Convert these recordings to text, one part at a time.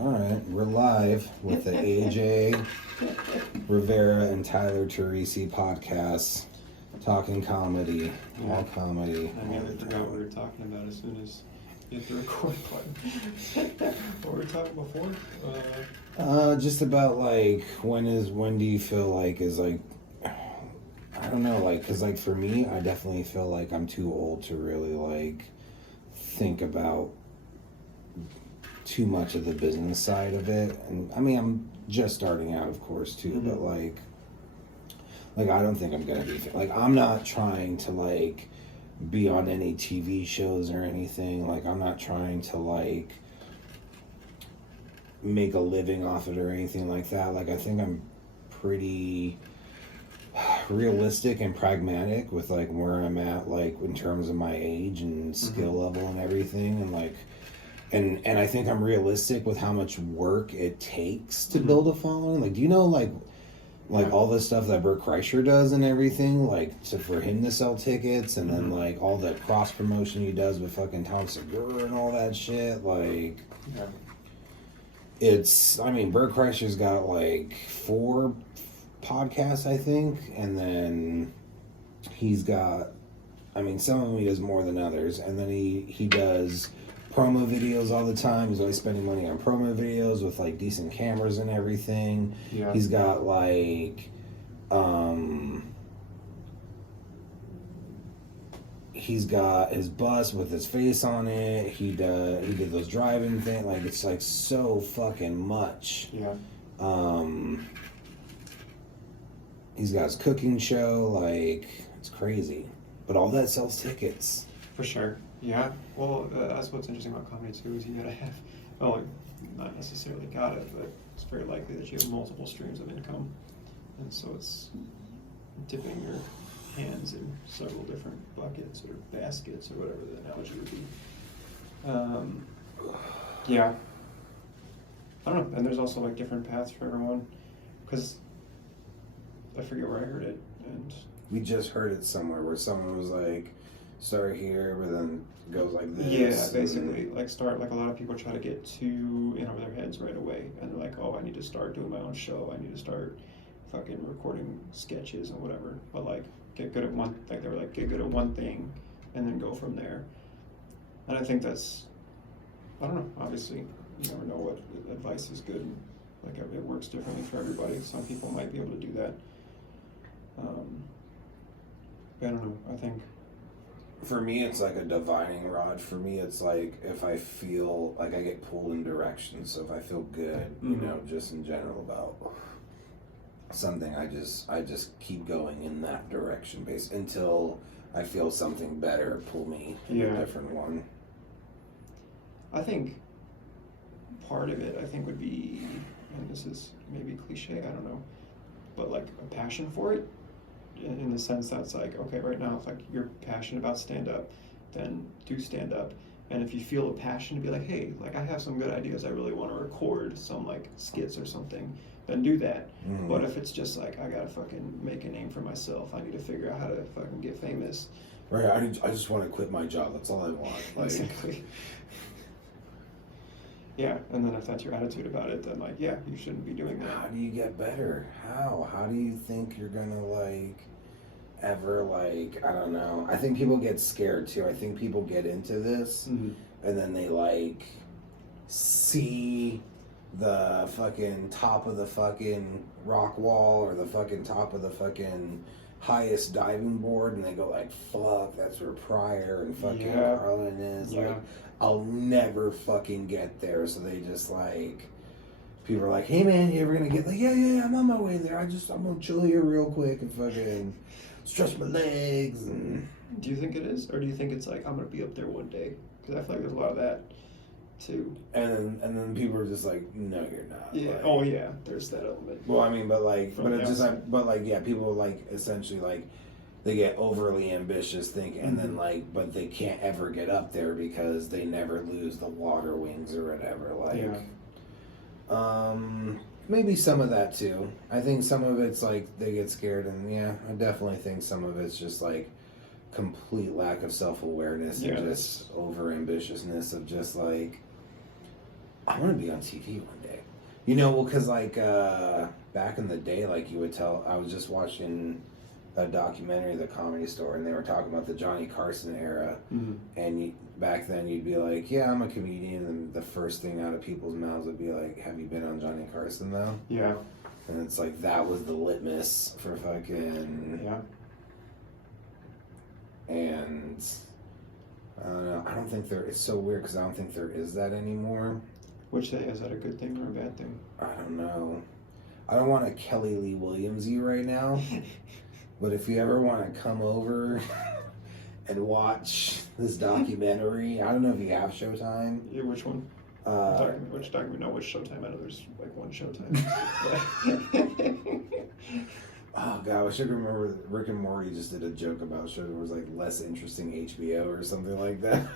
All right, we're live with the AJ Rivera and Tyler Teresi podcast, talking comedy, all comedy. I never forgot what we were talking about as soon as you hit the record button. What were we talking before? Just about like when do you feel like is like, I don't know, like, cause like for me, I definitely feel like I'm too old to really like think about too much of the business side of it. And I mean, I'm just starting out, of course, too, Mm-hmm. but like I don't think I'm gonna be like, I'm not trying to like be on any TV shows or anything. Like, I'm not trying to like make a living off it or anything like that. Like, I think I'm pretty realistic and pragmatic with like where I'm at, like in terms of my age and skill level and everything, and like and I think I'm realistic with how much work it takes to build a following. Like, do you know like all the stuff that Bert Kreischer does and everything, like for him to sell tickets, and then like all the cross promotion he does with fucking Tom Segura and all that shit. Like, it's, I mean, Bert Kreischer's got like 4 podcasts, I think, and then he's got, I mean, some of them he does more than others, and then he does promo videos all the time. He's always spending money on promo videos with like decent cameras and everything. Yeah. He's got like he's got his bus with his face on it. He did those driving things. Like, it's like so fucking much. Yeah. He's got his cooking show. Like, it's crazy, but all that sells tickets. For sure. Yeah. Well, that's what's interesting about comedy too, is you gotta have, well, not necessarily got it, but it's very likely that you have multiple streams of income, and so it's dipping your hands in several different buckets or baskets or whatever the analogy would be. Yeah. I don't know. And there's also like different paths for everyone, because I forget where I heard it, and we just heard it somewhere where someone was like, start here, but then goes like this. yeah, basically, like start, like a lot of people try to get too in over their heads right away, and they're like, oh, I need to start doing my own show, I need to start fucking recording sketches and whatever, but like get good at one, like they were like, get good at one thing and then go from there. And I think that's, I don't know, obviously you never know what advice is good, and like it works differently for everybody. Some people might be able to do that. I don't know, I think for me, it's like a divining rod. For me, it's like if I feel like I get pulled in directions. So if I feel good, you know, just in general about something, I just keep going in that direction until I feel something better pull me in a different one. I think part of it, I think, would be, and this is maybe cliche, I don't know, but like a passion for it. In the sense that it's like, okay, right now, if like you're passionate about stand-up, then do stand-up. And if you feel a passion to be like, hey, like I have some good ideas, I really want to record some like skits or something, then do that. But if it's just like, I gotta fucking make a name for myself, I need to figure out how to fucking get famous. Right, I just want to quit my job, that's all I want. Like, exactly. Yeah, and then if that's your attitude about it, then like, yeah, you shouldn't be doing that. How do you get better? How do you think you're gonna like ever, like, I don't know. I think people get scared too. I think people get into this and then they like see the fucking top of the fucking rock wall or the fucking top of the fucking highest diving board, and they go like, fuck, that's where Pryor and fucking Carlin is. Like, I'll never fucking get there. So they just like, people are like, hey man, you ever gonna get, like, yeah, I'm on my way there. I'm gonna chill here real quick and fucking stretch my legs. And do you think it is, or do you think it's like, I'm gonna be up there one day? Because I feel like there's a lot of that too. And then people are just like, no, you're not. Yeah. Like, oh yeah, there's that element. well, I mean, but like, but it's just like, but like, yeah, people like essentially like they get overly ambitious, and then like, but they can't ever get up there because they never lose the water wings or whatever. Like, maybe some of that too. I think some of it's like they get scared, and yeah, I definitely think some of it's just like complete lack of self-awareness and just over ambitiousness of just like, I want to be on TV one day. You know, well, because like back in the day, like you would tell, I was just watching a documentary, The Comedy Store, and they were talking about the Johnny Carson era. Mm-hmm. And back then, you'd be like, "Yeah, I'm a comedian," and the first thing out of people's mouths would be like, "Have you been on Johnny Carson though?" Yeah. And it's like that was the litmus for fucking. Yeah. And I don't know. I don't think there. It's so weird because I don't think there is that anymore. Which is that a good thing or a bad thing? I don't know. I don't want to Kelly Lee Williams you right now, but if you ever want to come over and watch this documentary, I don't know if you have Showtime. Yeah, which one? Which document? No, which Showtime? I know there's like one Showtime. Oh god, I wish I could remember that Rick and Morty just did a joke about show that was like less interesting HBO or something like that.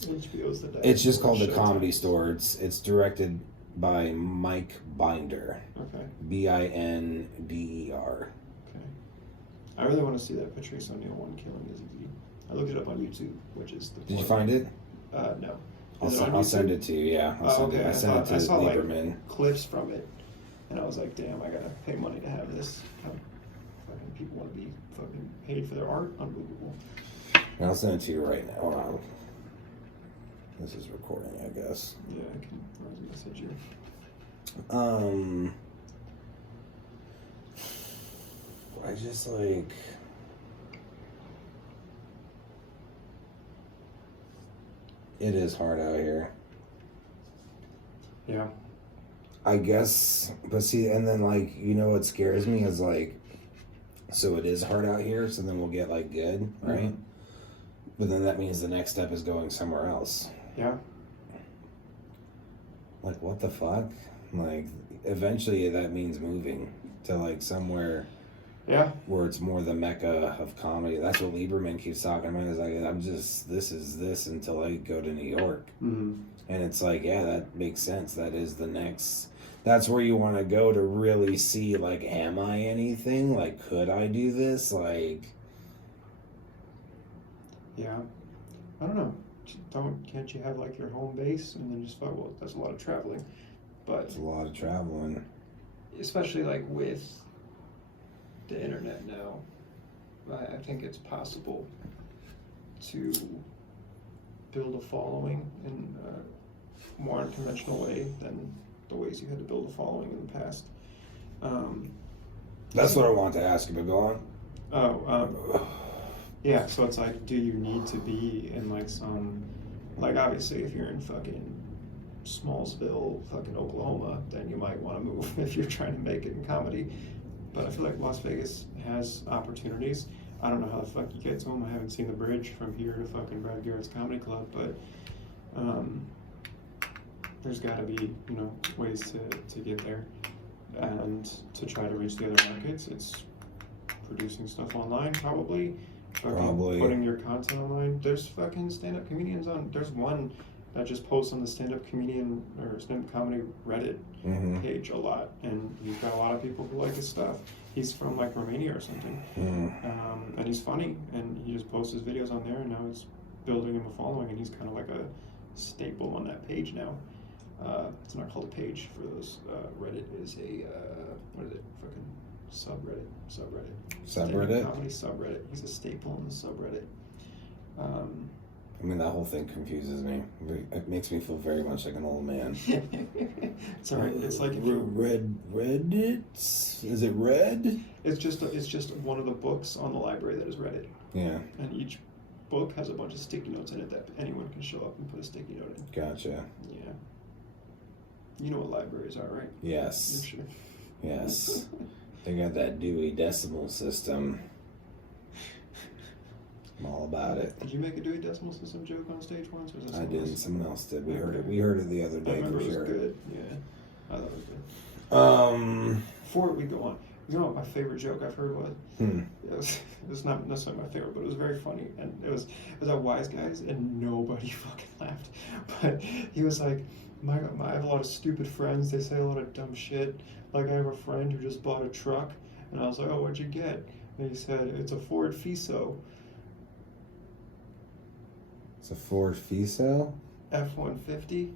HBO's the It's just called The Comedy Store. It's directed by Mike Binder. Okay. Binder. Okay. I really want to see that Patrice O'Neill one, Killing Is Easy. I looked it up on YouTube, which is the. Did you find it? No. I'll send it to you. Yeah, I sent it to Lieberman. Like clips from it, and I was like, "Damn, I gotta pay money to have this." How fucking people want to be fucking paid for their art? Unbelievable. I'll send it to you right now. Wow. This is recording, I guess. Yeah, I can message you. I just like. It is hard out here. Yeah. I guess, but see, and then like, you know what scares me is like, so it is hard out here, so then we'll get like good, right? Mm-hmm. But then that means the next step is going somewhere else. Yeah. Like, what the fuck? Like, eventually that means moving to like somewhere. Yeah. Where it's more the mecca of comedy. That's what Lieberman keeps talking about. Is like, this is this until I go to New York. Mm-hmm. And it's like, yeah, that makes sense. That is the next. That's where you want to go to really see, like, am I anything? Like, could I do this? Like. Yeah. I don't know. Can't you have like your home base and then just well, that's a lot of traveling. But it's a lot of traveling. Especially like with the internet now, I think it's possible to build a following in a more unconventional way than the ways you had to build a following in the past. That's what I want to ask you, but go on. Yeah, so it's like, do you need to be in like some, like obviously if you're in fucking Smallsville, fucking Oklahoma, then you might want to move if you're trying to make it in comedy. But I feel like Las Vegas has opportunities. I don't know how the fuck you get to them. I haven't seen the bridge from here to fucking Brad Garrett's Comedy Club, but there's got to be, you know, ways to get there and to try to reach the other markets. It's producing stuff online, probably putting your content online. There's fucking stand-up comedians on. There's one that just posts on the stand-up comedian or stand-up comedy Reddit page a lot, and he's got a lot of people who like his stuff. He's from like Romania or something, and he's funny, and he just posts his videos on there, and now it's building him a following, and he's kind of like a staple on that page now. It's not called a page for those. Reddit is a what is it? Fucking subreddit. Subreddit. Comedy subreddit. He's a staple in the subreddit. I mean, that whole thing confuses me. It makes me feel very much like an old man. It's alright. It's like Reddit. Is it red? It's just one of the books on the library that is Reddit. Yeah. And each book has a bunch of sticky notes in it that anyone can show up and put a sticky note in. Gotcha. Yeah. You know what libraries are, right? Yes. I'm sure. Yes. They got that Dewey Decimal System. I'm all about it. Did you make a Dewey Decimal System joke on stage once? Or was I didn't. Someone else did. We heard it. Okay. We heard it the other day. I remember for it was sure. good. Yeah. I thought it was good. Before we go on, you know what my favorite joke I've heard was? It was not necessarily my favorite, but it was very funny. And it was at Wise Guys, and nobody fucking laughed. But he was like, I have a lot of stupid friends. They say a lot of dumb shit. Like, I have a friend who just bought a truck. And I was like, oh, what'd you get? And he said, it's a Ford Fiso. It's a Ford Fiso. F-150.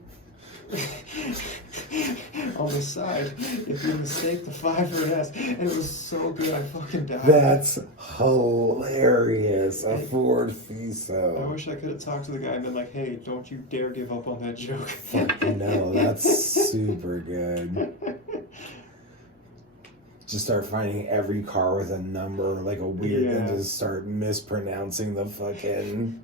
On the side, if you mistake the 5 for an S, and it was so good, I fucking died. That's hilarious. A Ford I Fiso. wish I could have talked to the guy and been like, "Hey, don't you dare give up on that joke." I know, that's super good. Just start finding every car with a number, like a weird, and just start mispronouncing the fucking.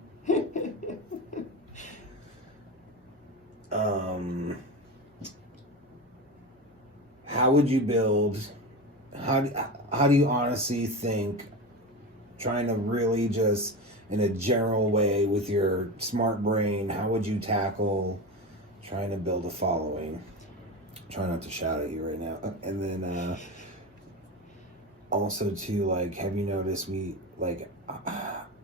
How would you build? How do you honestly think? Trying to really just in a general way with your smart brain, how would you tackle trying to build a following? Try not to shout at you right now. And then also too, like, have you noticed I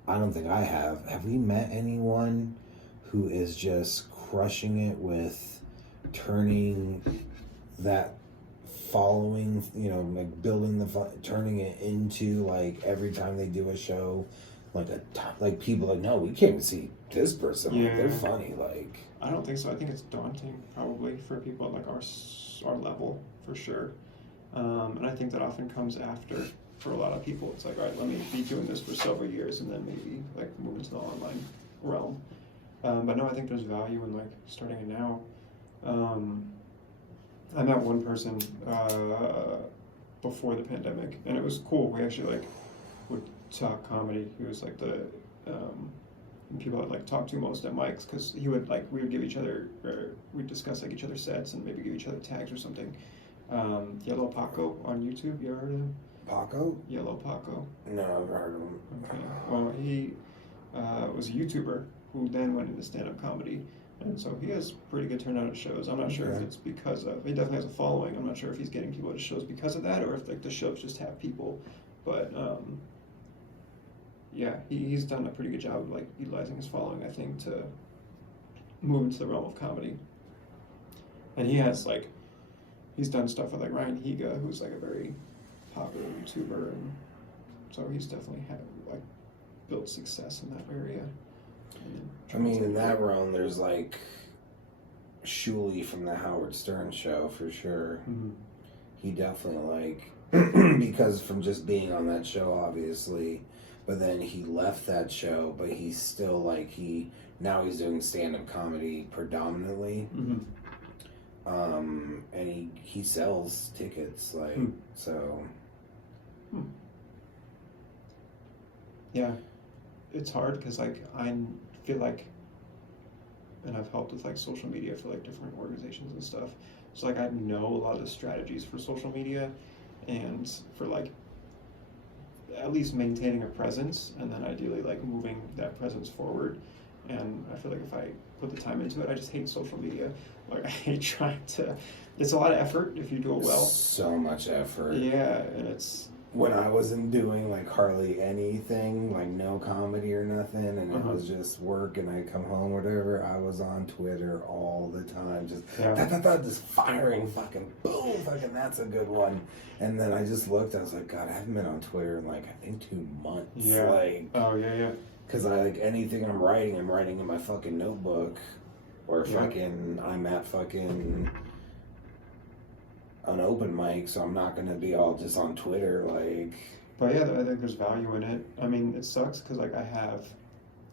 don't think I have. Have we met anyone who is just crushing it with turning that following, like building turning it into, like, every time they do a show, like people like, no, we can't even see this person. Like, they're funny. Like, I don't think so. I think it's daunting probably for people at like our level for sure. And I think that often comes after for a lot of people. It's like, all right, let me be doing this for several years and then maybe like move into the online realm. But no, I think there's value in like starting it now. I met one person before the pandemic, and it was cool. We actually like would talk comedy. He was like the people I'd like talk to most at mics, because he would like, we would give each other, or we'd discuss like each other's sets and maybe give each other tags or something. Yellow Paco on YouTube, you ever heard of him? Paco? Yellow Paco. No, I've never heard of him. Okay. Well, he was a YouTuber who then went into stand-up comedy. And so he has pretty good turnout at shows. I'm not sure if it's because of, he definitely has a following. I'm not sure if he's getting people to shows because of that, or if like the shows just have people. But yeah, he's done a pretty good job of like utilizing his following, I think, to move into the realm of comedy. And he has like, he's done stuff with like Ryan Higa, who's like a very popular YouTuber, and so he's definitely had like built success in that area. I mean, in that realm, there's like Shuley from the Howard Stern show for sure. Mm-hmm. He definitely like, because from just being on that show, obviously, but then he left that show, but he's still like, now he's doing stand-up comedy predominantly. Mm-hmm. And he sells tickets, like, so. Yeah, it's hard because like I feel like, and I've helped with like social media for like different organizations and stuff. So like I know a lot of the strategies for social media, and for like at least maintaining a presence, and then ideally like moving that presence forward. And I feel like if I put the time into it, I just hate social media. Like I hate trying to, it's a lot of effort if you do it well. So much effort. Yeah, and it's... When I wasn't doing like hardly anything, like no comedy or nothing, and it was just work, and I'd come home or whatever, I was on Twitter all the time, just just firing, fucking boom, fucking that's a good one. And then I just looked, I was like, God, I haven't been on Twitter in like, I think 2 months. Yeah. Like, oh, yeah. Because I like anything I'm writing in my fucking notebook, or fucking, I'm at fucking an open mic, so I'm not gonna be all just on Twitter, like. But yeah, I think there's value in it. I mean, it sucks because like I have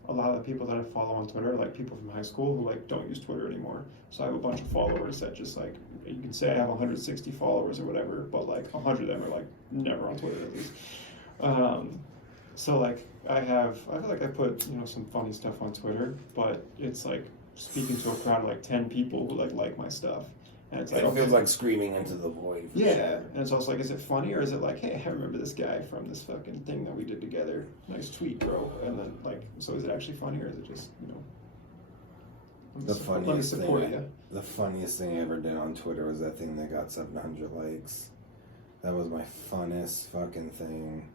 a lot of the people that I follow on Twitter, like people from high school who like don't use Twitter anymore. So I have a bunch of followers that just like, you can say I have 160 followers or whatever, but like 100 of them are like never on Twitter at least. So like I feel like I put, some funny stuff on Twitter, but it's like speaking to a crowd of like 10 people who like my stuff. And it's like, it feels like screaming into the void. Yeah, sure. And it's also like, is it funny, or is it like, hey, I remember this guy from this fucking thing that we did together. Nice tweet, bro. And then like, so is it actually funny, or is it just, the funniest thing I ever did on Twitter was that thing that got 700 likes. That was my funnest fucking thing.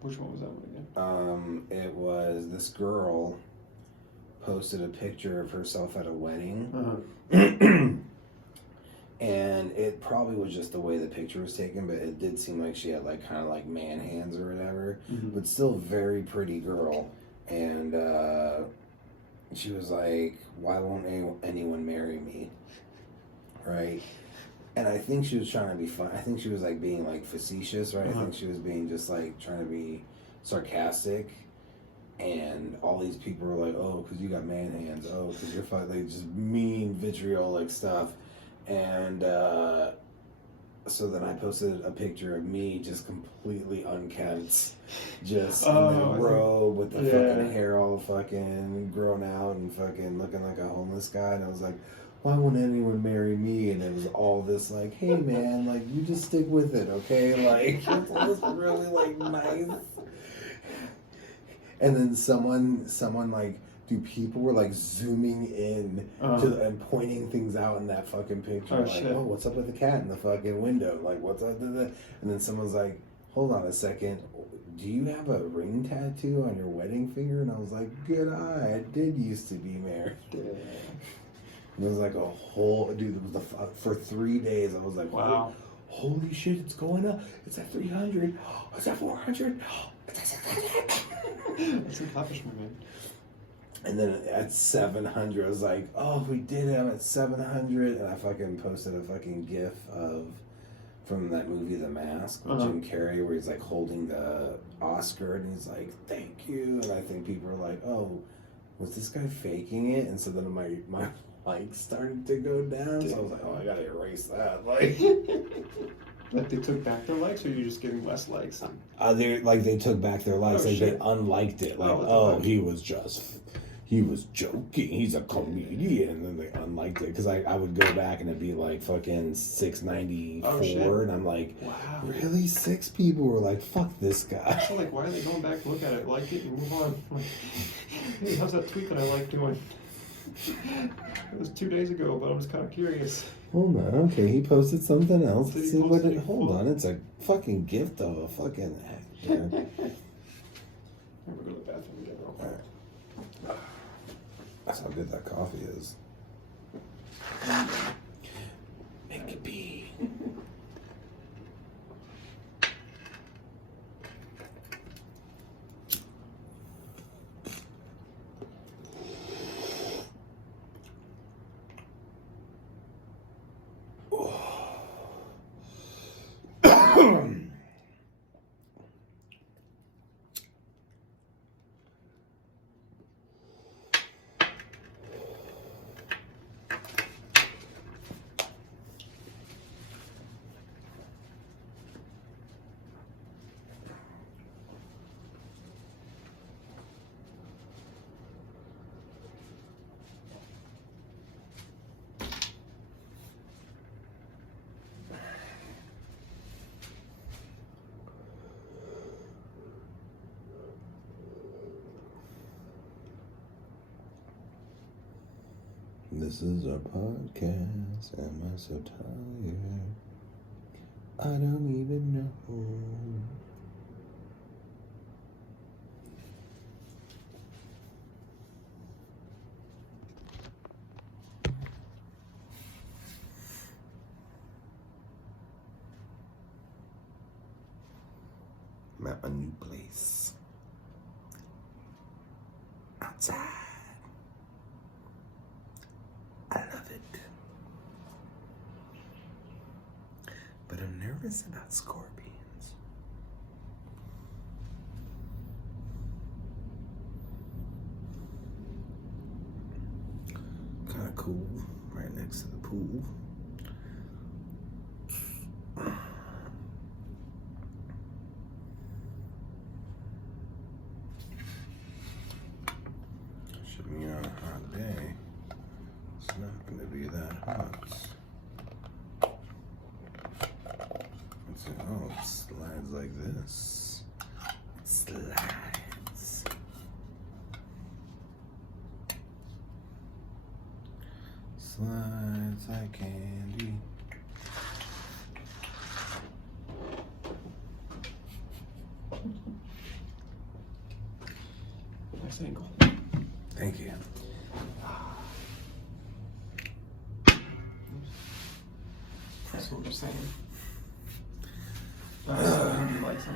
Which one was that one again? It was this girl posted a picture of herself at a wedding. And it probably was just the way the picture was taken, but it did seem like she had like kind of like man hands or whatever, but still a very pretty girl. And she was like, why won't anyone marry me? Right? And I think she was trying to be fun. I think she was like being like facetious, right? I think she was being just like trying to be sarcastic. And all these people were like, oh, because you got man hands. Oh, because you're like just mean vitriolic stuff. And so then I posted a picture of me just completely unkempt, just in the robe with the fucking hair all fucking grown out and fucking looking like a homeless guy. And I was like, why won't anyone marry me? And it was all this like, hey man, like you just stick with it, okay? Like it was really like nice. And then someone like, dude, people were like zooming in and pointing things out in that fucking picture. Like, shit. Oh, what's up with the cat in the fucking window? Like, what's up with that? And then someone's like, hold on a second. Do you have a ring tattoo on your wedding finger? And I was like, good eye. I did used to be married. And it was like a whole, dude, it was for 3 days. I was like, wow. Holy shit, it's going up. It's at 300. It's at 400. It's at 600. That's an accomplishment, man. And then at 700, I was like, oh, we did it. I'm at 700. And I fucking posted a fucking gif from that movie, The Mask, with Jim Carrey, where he's like holding the Oscar and he's like, thank you. And I think people are like, oh, was this guy faking it? And so then my likes started to go down. So I was like, oh, I gotta erase that. Like, like they took back their likes, or you're just getting less likes? They took back their likes. They unliked it. Like, he was joking. He's a comedian. And then they unliked it. Because I would go back and it'd be like fucking 694. And I'm like, wow. Really? 6 people were like, fuck this guy. So like, why are they going back to look at it? Like it and move on. Like, hey, how's that tweet that I like doing? It was 2 days ago, but I'm just kind of curious. Hold on, okay, he posted something else. Let's see what it. Hold on, it's a fucking gift of a fucking actor. I'm gonna go to the bathroom again real quick. That's how good that coffee is. Make it be. This is our podcast. Am I so tired? I don't even know. I'm at my new place. Outside. I love it. But I'm nervous about scorpions. Kind of cool, right next to the pool. Should be on a hot day. It's not going to be that hot. Let's see. Oh, it slides like this. It slides. Slides like candy. Nice ankle. Thank you. That's what we're saying.